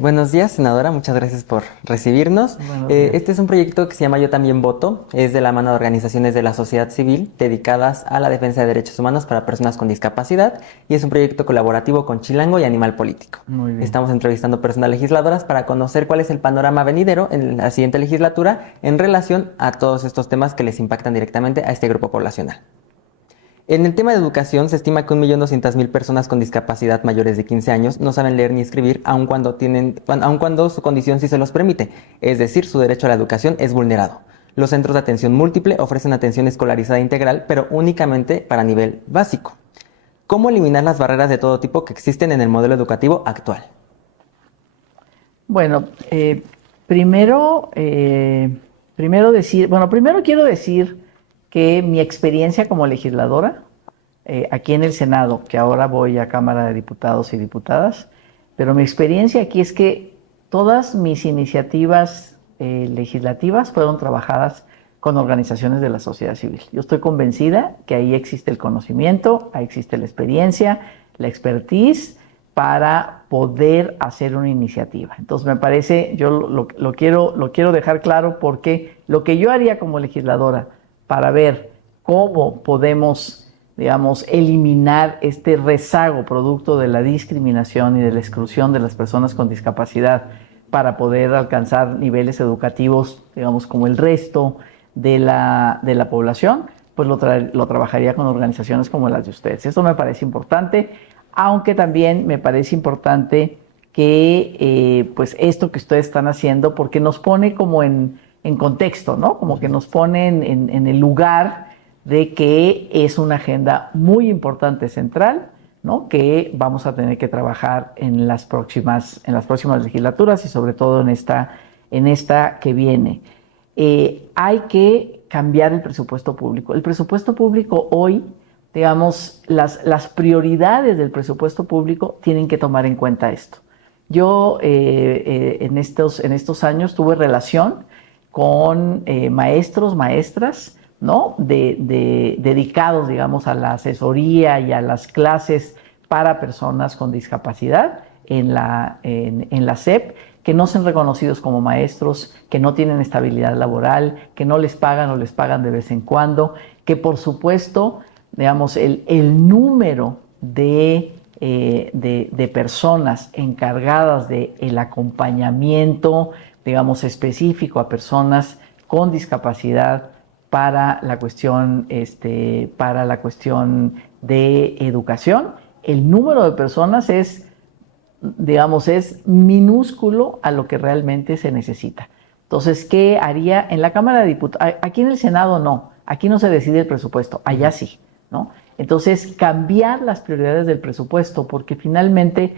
Buenos días, senadora. Muchas gracias por recibirnos. Buenos días. Este es un proyecto que se llama Yo también voto. Es de la mano de organizaciones de la sociedad civil dedicadas a la defensa de derechos humanos para personas con discapacidad y es un proyecto colaborativo con Chilango y Animal Político. Muy bien. Estamos entrevistando personas legisladoras para conocer cuál es el panorama venidero en la siguiente legislatura en relación a todos estos temas que les impactan directamente a este grupo poblacional. En el tema de educación, se estima que 1.200.000 personas con discapacidad mayores de 15 años no saben leer ni escribir, aun cuando su condición sí se los permite, es decir, su derecho a la educación es vulnerado. Los centros de atención múltiple ofrecen atención escolarizada integral, pero únicamente para nivel básico. ¿Cómo eliminar las barreras de todo tipo que existen en el modelo educativo actual? Bueno, primero quiero decir que mi experiencia como legisladora, aquí en el Senado, que ahora voy a Cámara de Diputados y Diputadas, pero mi experiencia aquí es que todas mis iniciativas legislativas fueron trabajadas con organizaciones de la sociedad civil. Yo estoy convencida que ahí existe el conocimiento, ahí existe la experiencia, la expertise para poder hacer una iniciativa. Entonces me parece, yo lo quiero dejar claro porque lo que yo haría como legisladora para ver cómo podemos, digamos, eliminar este rezago producto de la discriminación y de la exclusión de las personas con discapacidad para poder alcanzar niveles educativos, digamos, como el resto de la población, pues lo trabajaría con organizaciones como las de ustedes. Eso me parece importante, aunque también me parece importante que pues esto que ustedes están haciendo, porque nos pone como en contexto, ¿no? Como que nos pone en el lugar de que es una agenda muy importante, central, ¿no? Que vamos a tener que trabajar en las próximas legislaturas y sobre todo en esta que viene. Hay que cambiar el presupuesto público. El presupuesto público hoy, digamos, las prioridades del presupuesto público tienen que tomar en cuenta esto. Yo en estos años tuve relación con maestros, maestras, ¿no? Dedicados, digamos, a la asesoría y a las clases para personas con discapacidad en la SEP, que no son reconocidos como maestros, que no tienen estabilidad laboral, que no les pagan o les pagan de vez en cuando, que por supuesto, digamos, el número de personas encargadas del acompañamiento, digamos, específico a personas con discapacidad para la cuestión de educación. El número de personas es, digamos, es minúsculo a lo que realmente se necesita. Entonces, ¿qué haría en la Cámara de Diputados? Aquí en el Senado no, aquí no se decide el presupuesto, allá sí, ¿no? Entonces, cambiar las prioridades del presupuesto, porque finalmente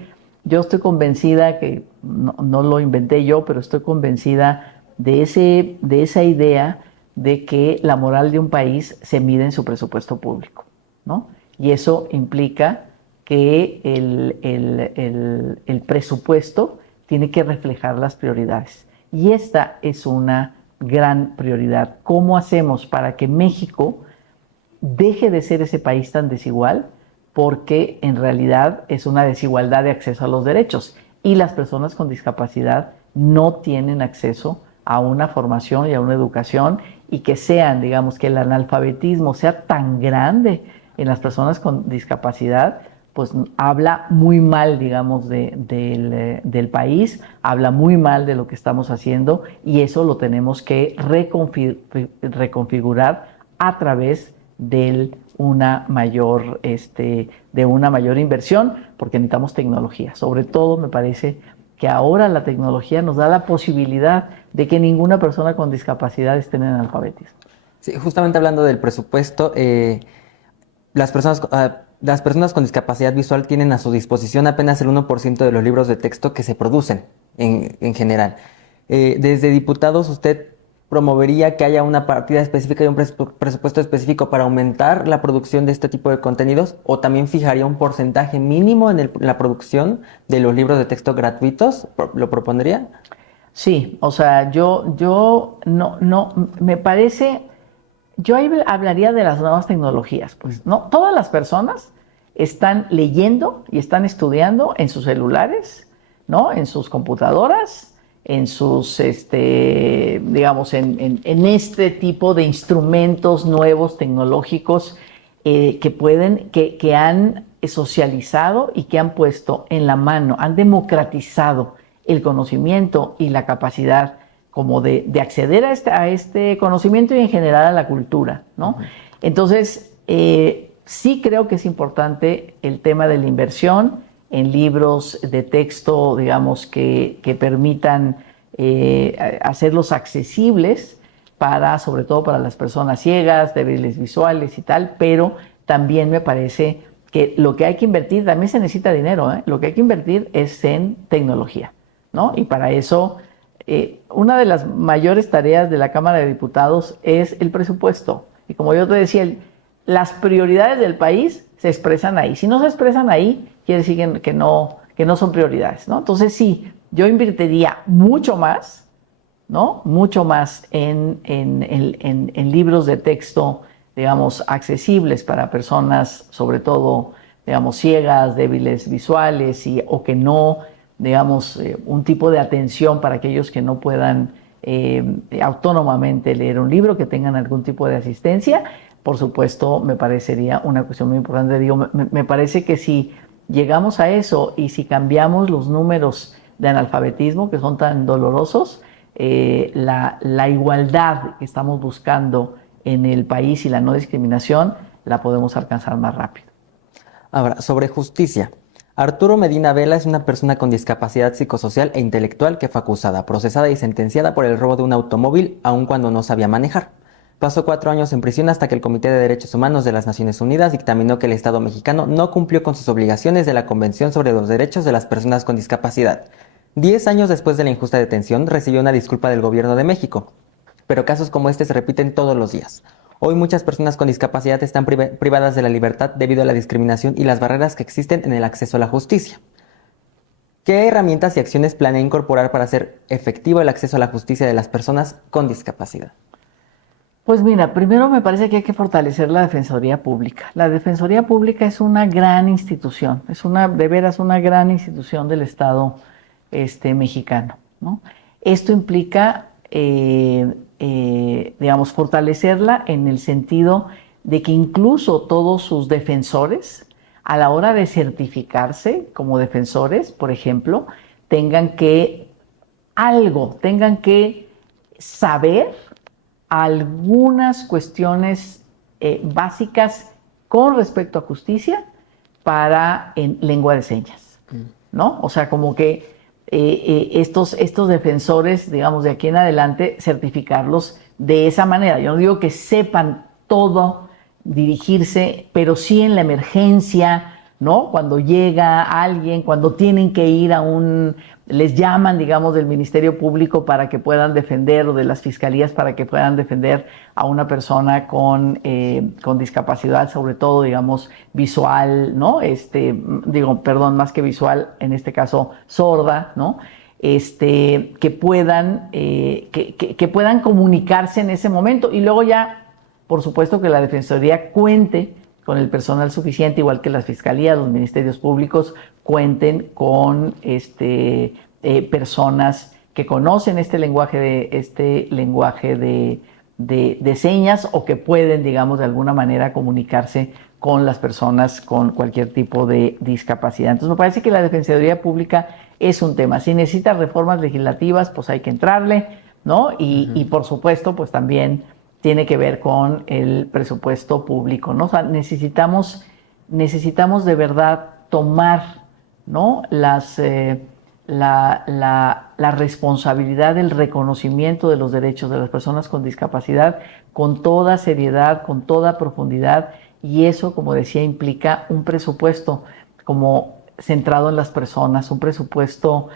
yo estoy convencida, que no lo inventé yo, pero estoy convencida de esa idea de que la moral de un país se mide en su presupuesto público, ¿no? Y eso implica que el presupuesto tiene que reflejar las prioridades. Y esta es una gran prioridad. ¿Cómo hacemos para que México deje de ser ese país tan desigual? Porque en realidad es una desigualdad de acceso a los derechos y las personas con discapacidad no tienen acceso a una formación y a una educación, y que digamos, que el analfabetismo sea tan grande en las personas con discapacidad, pues habla muy mal, digamos, del país, habla muy mal de lo que estamos haciendo, y eso lo tenemos que reconfigurar a través de una mayor inversión, porque necesitamos tecnología. Sobre todo me parece que ahora la tecnología nos da la posibilidad de que ninguna persona con discapacidad esté en analfabetismo. Sí, justamente hablando del presupuesto, las personas con discapacidad visual tienen a su disposición apenas el 1% de los libros de texto que se producen en general. Desde diputados, ¿usted promovería que haya una partida específica y un presupuesto específico para aumentar la producción de este tipo de contenidos? ¿O también fijaría un porcentaje mínimo en la producción de los libros de texto gratuitos? ¿Lo propondría? Sí, o sea, yo no, me parece, yo ahí hablaría de las nuevas tecnologías. Pues no, todas las personas están leyendo y están estudiando en sus celulares, ¿no? En sus computadoras, en sus, digamos, en este tipo de instrumentos nuevos tecnológicos que han socializado y que han puesto en la mano, han democratizado el conocimiento y la capacidad como de acceder a este conocimiento y en general a la cultura, ¿no? Entonces, sí creo que es importante el tema de la inversión en libros de texto, digamos, que permitan hacerlos accesibles sobre todo para las personas ciegas, débiles visuales y tal, pero también me parece que lo que hay que invertir, también se necesita dinero, ¿eh? Lo que hay que invertir es en tecnología, ¿no? Y para eso, una de las mayores tareas de la Cámara de Diputados es el presupuesto. Y como yo te decía, las prioridades del país se expresan ahí. Si no se expresan ahí, quiere decir que no son prioridades, ¿no? Entonces sí, yo invertiría mucho más, ¿no? Mucho más en libros de texto, digamos, accesibles para personas, sobre todo, digamos, ciegas, débiles visuales o que no, digamos, un tipo de atención para aquellos que no puedan autónomamente leer un libro, que tengan algún tipo de asistencia. Por supuesto, me parecería una cuestión muy importante. Digo, me parece que si llegamos a eso y si cambiamos los números de analfabetismo, que son tan dolorosos, la igualdad que estamos buscando en el país y la no discriminación la podemos alcanzar más rápido. Ahora, sobre justicia. Arturo Medina Vela es una persona con discapacidad psicosocial e intelectual que fue acusada, procesada y sentenciada por el robo de un automóvil aun cuando no sabía manejar. Pasó 4 años en prisión hasta que el Comité de Derechos Humanos de las Naciones Unidas dictaminó que el Estado mexicano no cumplió con sus obligaciones de la Convención sobre los Derechos de las Personas con Discapacidad. 10 años después de la injusta detención, recibió una disculpa del gobierno de México. Pero casos como este se repiten todos los días. Hoy muchas personas con discapacidad están privadas de la libertad debido a la discriminación y las barreras que existen en el acceso a la justicia. ¿Qué herramientas y acciones planea incorporar para hacer efectivo el acceso a la justicia de las personas con discapacidad? Pues mira, primero me parece que hay que fortalecer la Defensoría Pública. La Defensoría Pública es una gran institución, de veras una gran institución del Estado mexicano, ¿no? Esto implica, digamos, fortalecerla en el sentido de que incluso todos sus defensores, a la hora de certificarse como defensores, por ejemplo, tengan que saber algunas cuestiones básicas con respecto a justicia en lengua de señas, ¿no? O sea, como que estos defensores, digamos, de aquí en adelante, certificarlos de esa manera. Yo no digo que sepan todo dirigirse, pero sí en la emergencia, ¿no? Cuando llega alguien, cuando tienen que ir les llaman, digamos, del Ministerio Público para que puedan defender, o de las fiscalías para que puedan defender a una persona con discapacidad, sobre todo, digamos, visual, ¿no? Más que visual, en este caso, sorda, ¿no? Que puedan comunicarse en ese momento, y luego ya, por supuesto, que la Defensoría cuente con el personal suficiente, igual que las fiscalías, los ministerios públicos cuenten con personas que conocen este lenguaje de señas, o que pueden, digamos, de alguna manera comunicarse con las personas con cualquier tipo de discapacidad. Entonces me parece que la Defensoría Pública es un tema. Si necesita reformas legislativas, pues hay que entrarle, ¿no? Y por supuesto, pues también tiene que ver con el presupuesto público, ¿no? O sea, necesitamos de verdad tomar, ¿no? la responsabilidad del reconocimiento de los derechos de las personas con discapacidad con toda seriedad, con toda profundidad, y eso, como decía, implica un presupuesto como centrado en las personas, un presupuesto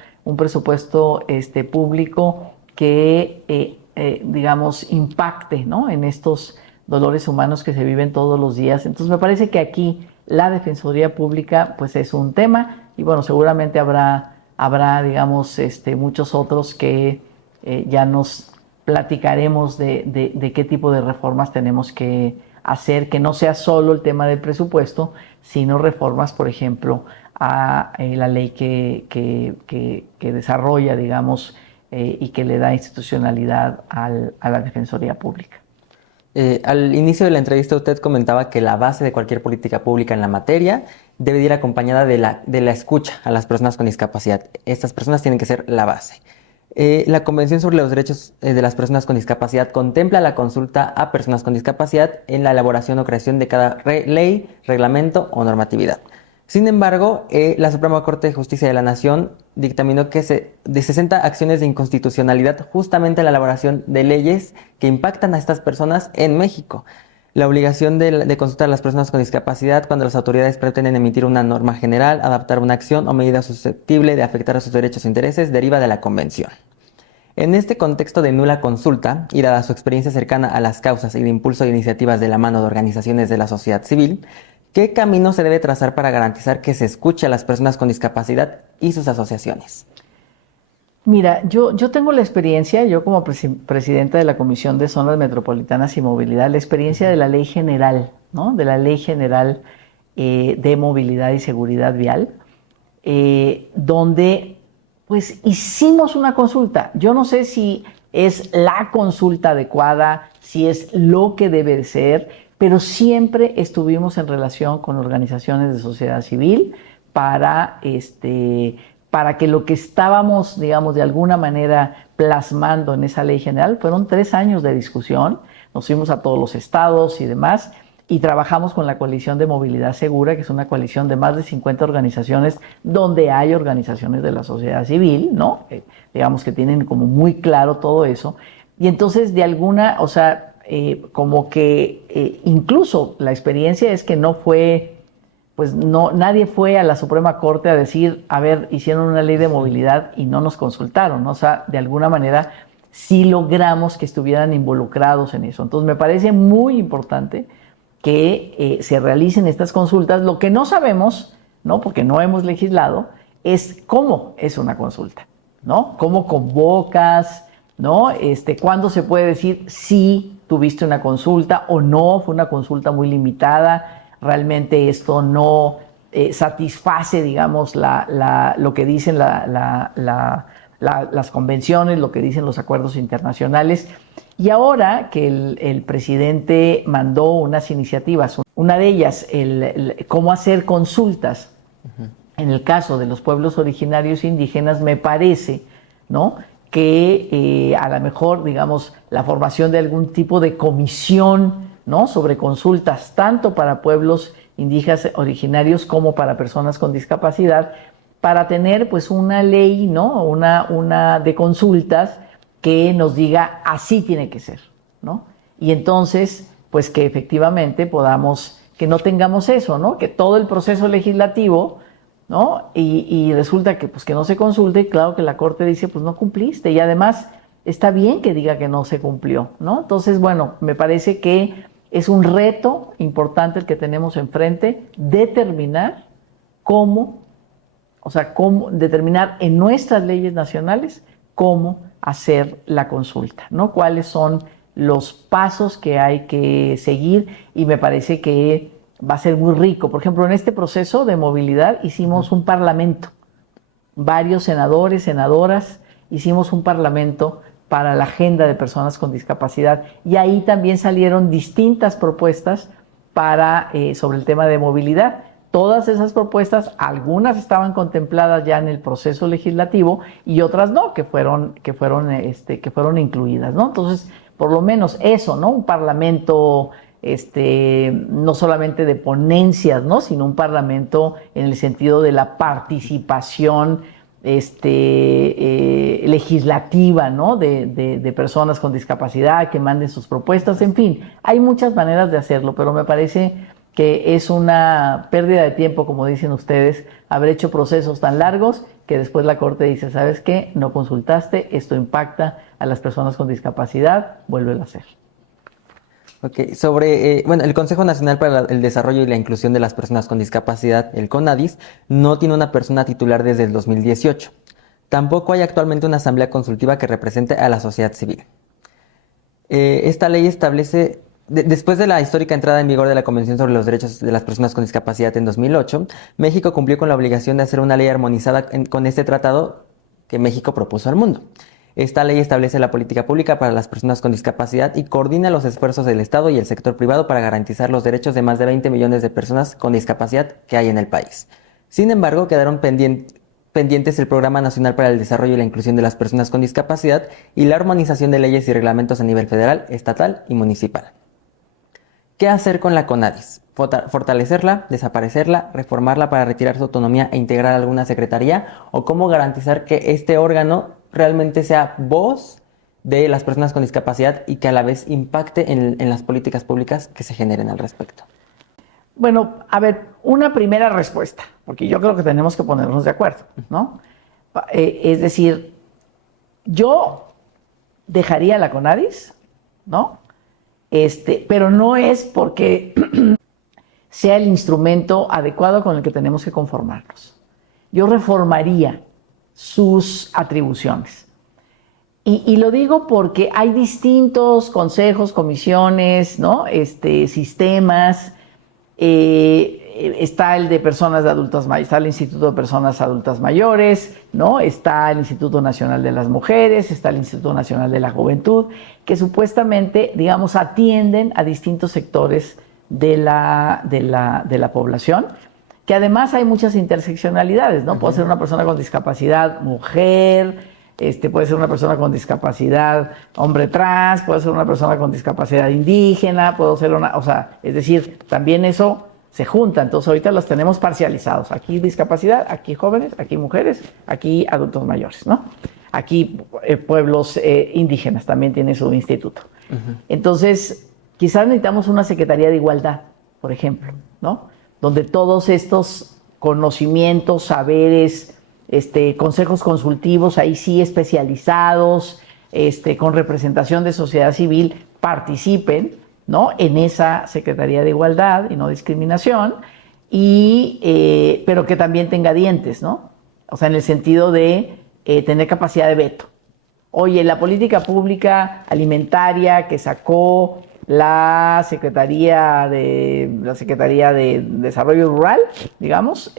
público que digamos, impacte, ¿no? En estos dolores humanos que se viven todos los días. Entonces me parece que aquí la Defensoría Pública pues es un tema, y bueno, seguramente habrá digamos, muchos otros que ya nos platicaremos de qué tipo de reformas tenemos que hacer, que no sea solo el tema del presupuesto, sino reformas, por ejemplo, a la ley que desarrolla, digamos, y que le da institucionalidad a la Defensoría Pública. Al inicio de la entrevista usted comentaba que la base de cualquier política pública en la materia debe ir acompañada de la escucha a las personas con discapacidad. Estas personas tienen que ser la base. La Convención sobre los Derechos de las Personas con Discapacidad contempla la consulta a personas con discapacidad en la elaboración o creación de cada ley, reglamento o normatividad. Sin embargo, la Suprema Corte de Justicia de la Nación dictaminó que de 60 acciones de inconstitucionalidad justamente la elaboración de leyes que impactan a estas personas en México. La obligación de consultar a las personas con discapacidad cuando las autoridades pretenden emitir una norma general, adaptar una acción o medida susceptible de afectar a sus derechos o intereses deriva de la Convención. En este contexto de nula consulta, y dada su experiencia cercana a las causas y de impulso de iniciativas de la mano de organizaciones de la sociedad civil, ¿qué camino se debe trazar para garantizar que se escuche a las personas con discapacidad y sus asociaciones? Mira, yo tengo la experiencia, yo como presidenta de la Comisión de Zonas Metropolitanas y Movilidad, la experiencia de la Ley General, ¿no? De la Ley General de Movilidad y Seguridad Vial, donde pues hicimos una consulta. Yo no sé si es la consulta adecuada, si es lo que debe de ser, pero siempre estuvimos en relación con organizaciones de sociedad civil para que lo que estábamos, digamos, de alguna manera plasmando en esa ley general, fueron 3 años de discusión, nos fuimos a todos los estados y demás, y trabajamos con la Coalición de Movilidad Segura, que es una coalición de más de 50 organizaciones, donde hay organizaciones de la sociedad civil, ¿no? Digamos que tienen como muy claro todo eso, y entonces de alguna, o sea, como que incluso la experiencia es que no fue, pues no, nadie fue a la Suprema Corte a decir, a ver, hicieron una ley de movilidad y no nos consultaron, ¿no? O sea, de alguna manera sí logramos que estuvieran involucrados en eso. Entonces me parece muy importante que se realicen estas consultas. Lo que no sabemos, ¿no? Porque no hemos legislado, es cómo es una consulta, ¿no? ¿Cómo convocas, ¿no? ¿Cuándo se puede decir si tuviste una consulta o no? Fue una consulta muy limitada. Realmente esto no satisface, digamos, lo que dicen las convenciones, lo que dicen los acuerdos internacionales. Y ahora que el presidente mandó unas iniciativas, una de ellas, cómo hacer consultas en el caso de los pueblos originarios indígenas, me parece, ¿no?, que a lo mejor, digamos, la formación de algún tipo de comisión, ¿no?, sobre consultas, tanto para pueblos indígenas originarios como para personas con discapacidad, para tener pues una ley, ¿no?, una de consultas que nos diga así tiene que ser, ¿no? Y entonces, pues que efectivamente podamos, que no tengamos eso, ¿no?, que todo el proceso legislativo, ¿no?, y resulta que pues que no se consulte, y claro que la Corte dice pues no cumpliste, y además está bien que diga que no se cumplió, ¿no? Entonces, bueno, me parece que es un reto importante el que tenemos enfrente, determinar cómo determinar en nuestras leyes nacionales cómo hacer la consulta, ¿no? Cuáles son los pasos que hay que seguir, y me parece que va a ser muy rico. Por ejemplo, en este proceso de movilidad hicimos un parlamento, varios senadores, senadoras, hicimos un parlamento para la agenda de personas con discapacidad, y ahí también salieron distintas propuestas sobre el tema de movilidad. Todas esas propuestas, algunas estaban contempladas ya en el proceso legislativo y otras no, que fueron incluidas, ¿no? Entonces, por lo menos eso, ¿no? Un parlamento, no solamente de ponencias, ¿no?, sino un parlamento en el sentido de la participación legislativa, ¿no?, de personas con discapacidad que manden sus propuestas. En fin, hay muchas maneras de hacerlo, pero me parece que es una pérdida de tiempo, como dicen ustedes, haber hecho procesos tan largos que después la Corte dice, ¿sabes qué? No consultaste, esto impacta a las personas con discapacidad, vuélvelo a hacer. Ok, sobre, el Consejo Nacional para el Desarrollo y la Inclusión de las Personas con Discapacidad, el CONADIS, no tiene una persona titular desde el 2018. Tampoco hay actualmente una asamblea consultiva que represente a la sociedad civil. Esta ley establece Después de la histórica entrada en vigor de la Convención sobre los Derechos de las Personas con Discapacidad en 2008, México cumplió con la obligación de hacer una ley armonizada con este tratado que México propuso al mundo. Esta ley establece la política pública para las personas con discapacidad y coordina los esfuerzos del Estado y el sector privado para garantizar los derechos de más de 20 millones de personas con discapacidad que hay en el país. Sin embargo, quedaron pendientes el Programa Nacional para el Desarrollo y la Inclusión de las Personas con Discapacidad y la armonización de leyes y reglamentos a nivel federal, estatal y municipal. ¿Qué hacer con la CONADIS? ¿Fortalecerla, desaparecerla, reformarla para retirar su autonomía e integrar alguna secretaría? ¿O cómo garantizar que este órgano realmente sea voz de las personas con discapacidad y que a la vez impacte en las políticas públicas que se generen al respecto? Bueno, a ver, una primera respuesta, porque yo creo que tenemos que ponernos de acuerdo, ¿no? Es decir, yo dejaría la CONADIS, ¿no? Pero no es porque sea el instrumento adecuado con el que tenemos que conformarnos. Yo reformaría sus atribuciones. Y lo digo porque hay distintos consejos, comisiones, ¿no? Sistemas. Está el de personas de adultas mayores, está el Instituto de Personas Adultas Mayores, ¿no? Está el Instituto Nacional de las Mujeres, está el Instituto Nacional de la Juventud, que supuestamente, digamos, atienden a distintos sectores de la población, que además hay muchas interseccionalidades, ¿no? Puede ser una persona con discapacidad mujer, puede ser una persona con discapacidad hombre trans, puede ser una persona con discapacidad indígena, puede ser es decir, también eso se junta. Entonces ahorita los tenemos parcializados. Aquí discapacidad, aquí jóvenes, aquí mujeres, aquí adultos mayores, ¿no? Aquí pueblos indígenas también tiene su instituto. Entonces, quizás necesitamos una Secretaría de Igualdad, por ejemplo, ¿no? Donde todos estos conocimientos, saberes, consejos consultivos, ahí sí especializados, con representación de sociedad civil, participen, ¿no? En esa Secretaría de Igualdad y No Discriminación, pero que también tenga dientes, ¿no? O sea, en el sentido de tener capacidad de veto. Oye, la política pública alimentaria que sacó la Secretaría de Desarrollo Rural, digamos,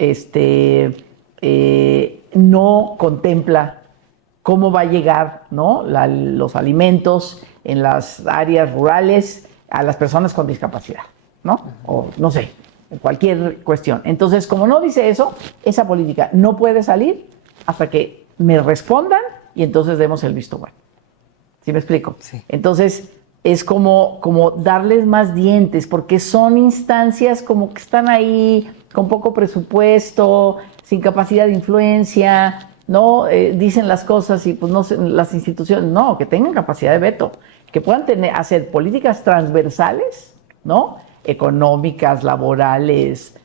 no contempla cómo va a llegar, ¿no? Los alimentos en las áreas rurales a las personas con discapacidad, ¿no? O no sé, cualquier cuestión. Entonces, como no dice eso, esa política no puede salir hasta que me respondan y entonces demos el visto bueno. ¿Sí me explico? Sí. Entonces, es como darles más dientes, porque son instancias como que están ahí con poco presupuesto, sin capacidad de influencia, ¿no? Dicen las cosas y pues no sé, las instituciones, no, que tengan capacidad de veto, que puedan hacer políticas transversales, ¿no? Económicas, laborales,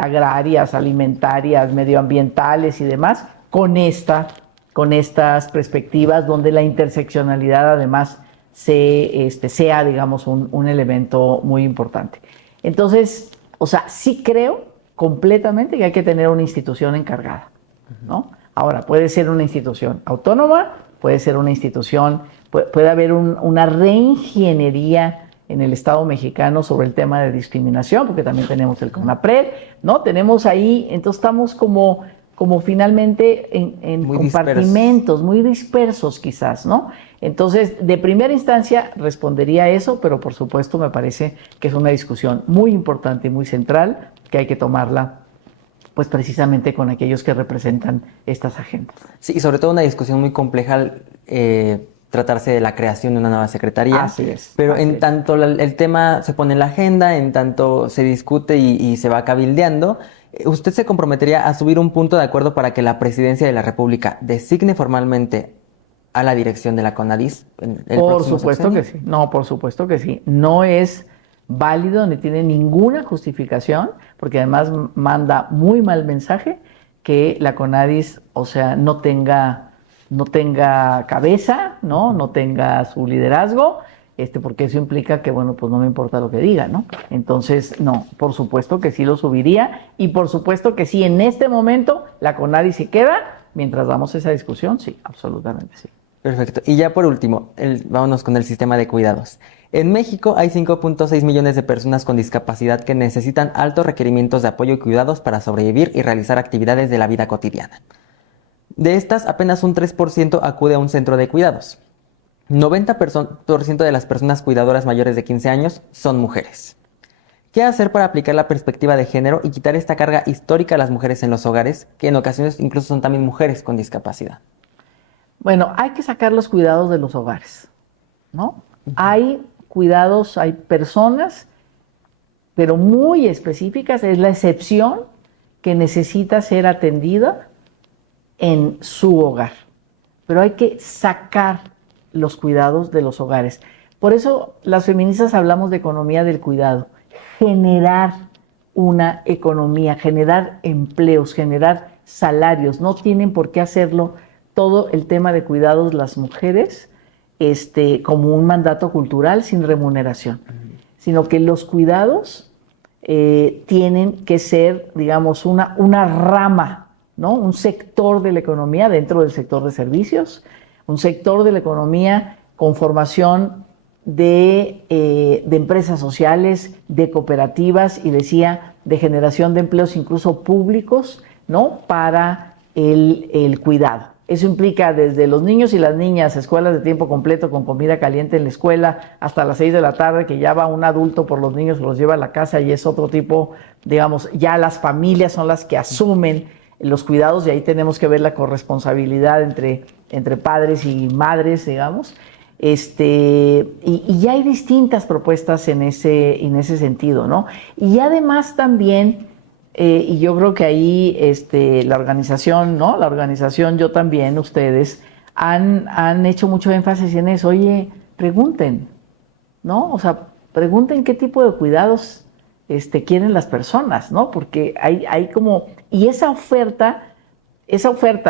agrarias, alimentarias, medioambientales y demás, con estas perspectivas donde la interseccionalidad además sea, digamos, un elemento muy importante. Entonces, o sea, sí creo completamente que hay que tener una institución encargada, ¿no? Ahora, puede ser una institución autónoma, puede ser una institución, puede haber una reingeniería en el Estado mexicano sobre el tema de discriminación, porque también tenemos el CONAPRED, ¿no? Tenemos ahí, entonces estamos como finalmente en compartimentos muy dispersos quizás, ¿no? Entonces, de primera instancia respondería a eso, pero por supuesto me parece que es una discusión muy importante y muy central que hay que tomarla pues precisamente con aquellos que representan estas agendas. Sí, y sobre todo una discusión muy compleja tratarse de la creación de una nueva secretaría. Así es. Pero en tanto el tema se pone en la agenda, en tanto se discute y se va cabildeando, ¿usted se comprometería a subir un punto de acuerdo para que la Presidencia de la República designe formalmente a la dirección de la CONADIS? Por supuesto que sí. No, por supuesto que sí. No es válido ni tiene ninguna justificación, porque además manda muy mal mensaje que la CONADIS, o sea, no tenga cabeza, no tenga su liderazgo, porque eso implica que, bueno, pues no me importa lo que diga, ¿no? Entonces, no, por supuesto que sí lo subiría y por supuesto que sí, en este momento la CONADIS se queda mientras damos esa discusión, sí, absolutamente sí. Perfecto. Y ya por último, vámonos con el sistema de cuidados. En México hay 5.6 millones de personas con discapacidad que necesitan altos requerimientos de apoyo y cuidados para sobrevivir y realizar actividades de la vida cotidiana. De estas, apenas un 3% acude a un centro de cuidados. 90% de las personas cuidadoras mayores de 15 años son mujeres. ¿Qué hacer para aplicar la perspectiva de género y quitar esta carga histórica a las mujeres en los hogares, que en ocasiones incluso son también mujeres con discapacidad? Bueno, hay que sacar los cuidados de los hogares, ¿no? Hay cuidados, hay personas, pero muy específicas, es la excepción que necesita ser atendida en su hogar. Pero hay que sacar los cuidados de los hogares. Por eso las feministas hablamos de economía del cuidado. Generar una economía, generar empleos, generar salarios. No tienen por qué hacerlo todo el tema de cuidados las mujeres como un mandato cultural sin remuneración, sino que los cuidados tienen que ser, digamos, una rama, ¿no? Un sector de la economía dentro del sector de servicios, un sector de la economía con formación de empresas sociales, de cooperativas y decía, de generación de empleos incluso públicos, ¿no? Para el cuidado. Eso implica desde los niños y las niñas, escuelas de tiempo completo con comida caliente en la escuela, hasta las 6 de la tarde, que ya va un adulto por los niños, los lleva a la casa y es otro tipo, digamos, ya las familias son las que asumen los cuidados y ahí tenemos que ver la corresponsabilidad entre padres y madres, digamos. Y ya hay distintas propuestas en ese sentido, ¿no? Y además también, y yo creo que ahí la organización, ¿no? La organización, yo también, ustedes, han hecho mucho énfasis en eso. Oye, pregunten, ¿no? O sea, pregunten qué tipo de cuidados quieren las personas, ¿no? Porque hay como... Y esa oferta,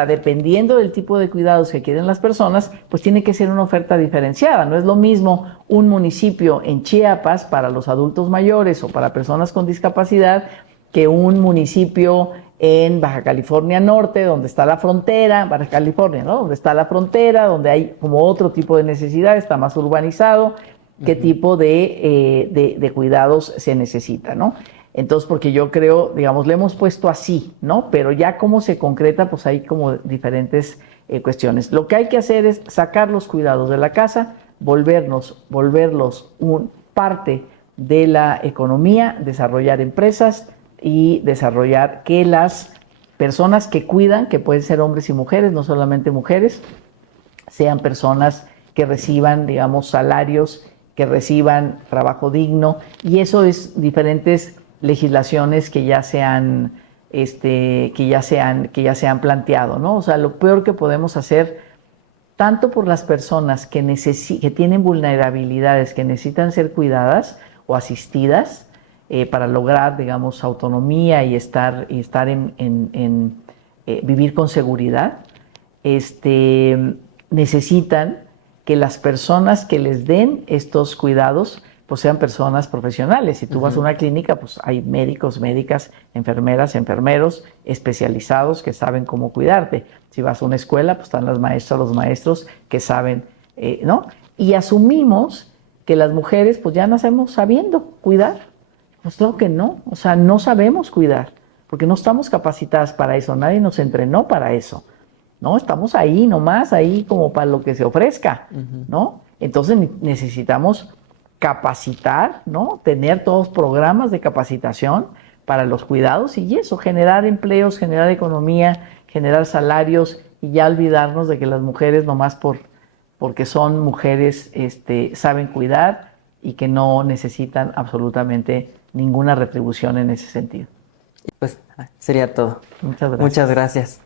dependiendo del tipo de cuidados que quieren las personas, pues tiene que ser una oferta diferenciada. No es lo mismo un municipio en Chiapas para los adultos mayores o para personas con discapacidad que un municipio en Baja California Norte, donde está la frontera, Baja California, ¿no? Donde está la frontera, donde hay como otro tipo de necesidad, está más urbanizado, qué tipo de cuidados se necesita, ¿no? Entonces, porque yo creo, digamos, le hemos puesto así, ¿no? Pero ya cómo se concreta, pues hay como diferentes cuestiones. Lo que hay que hacer es sacar los cuidados de la casa, volverlos parte de la economía, desarrollar empresas y desarrollar que las personas que cuidan, que pueden ser hombres y mujeres, no solamente mujeres, sean personas que reciban, digamos, salarios, que reciban trabajo digno, y eso es diferentes legislaciones que ya se han planteado, ¿no? O sea, lo peor que podemos hacer, tanto por las personas que tienen vulnerabilidades, que necesitan ser cuidadas o asistidas para lograr, digamos, autonomía y vivir con seguridad, necesitan que las personas que les den estos cuidados pues sean personas profesionales. Si tú vas a una clínica, pues hay médicos, médicas, enfermeras, enfermeros especializados que saben cómo cuidarte. Si vas a una escuela, pues están las maestras, los maestros que saben, ¿no? Y asumimos que las mujeres pues ya nacemos sabiendo cuidar. Pues claro que no, o sea, no sabemos cuidar, porque no estamos capacitadas para eso, nadie nos entrenó para eso, ¿no? Estamos ahí nomás, ahí como para lo que se ofrezca, ¿no? Entonces necesitamos capacitar, ¿no? Tener todos programas de capacitación para los cuidados y eso, generar empleos, generar economía, generar salarios y ya olvidarnos de que las mujeres nomás porque son mujeres saben cuidar y que no necesitan absolutamente ninguna retribución en ese sentido. Pues sería todo. Muchas gracias. Muchas gracias.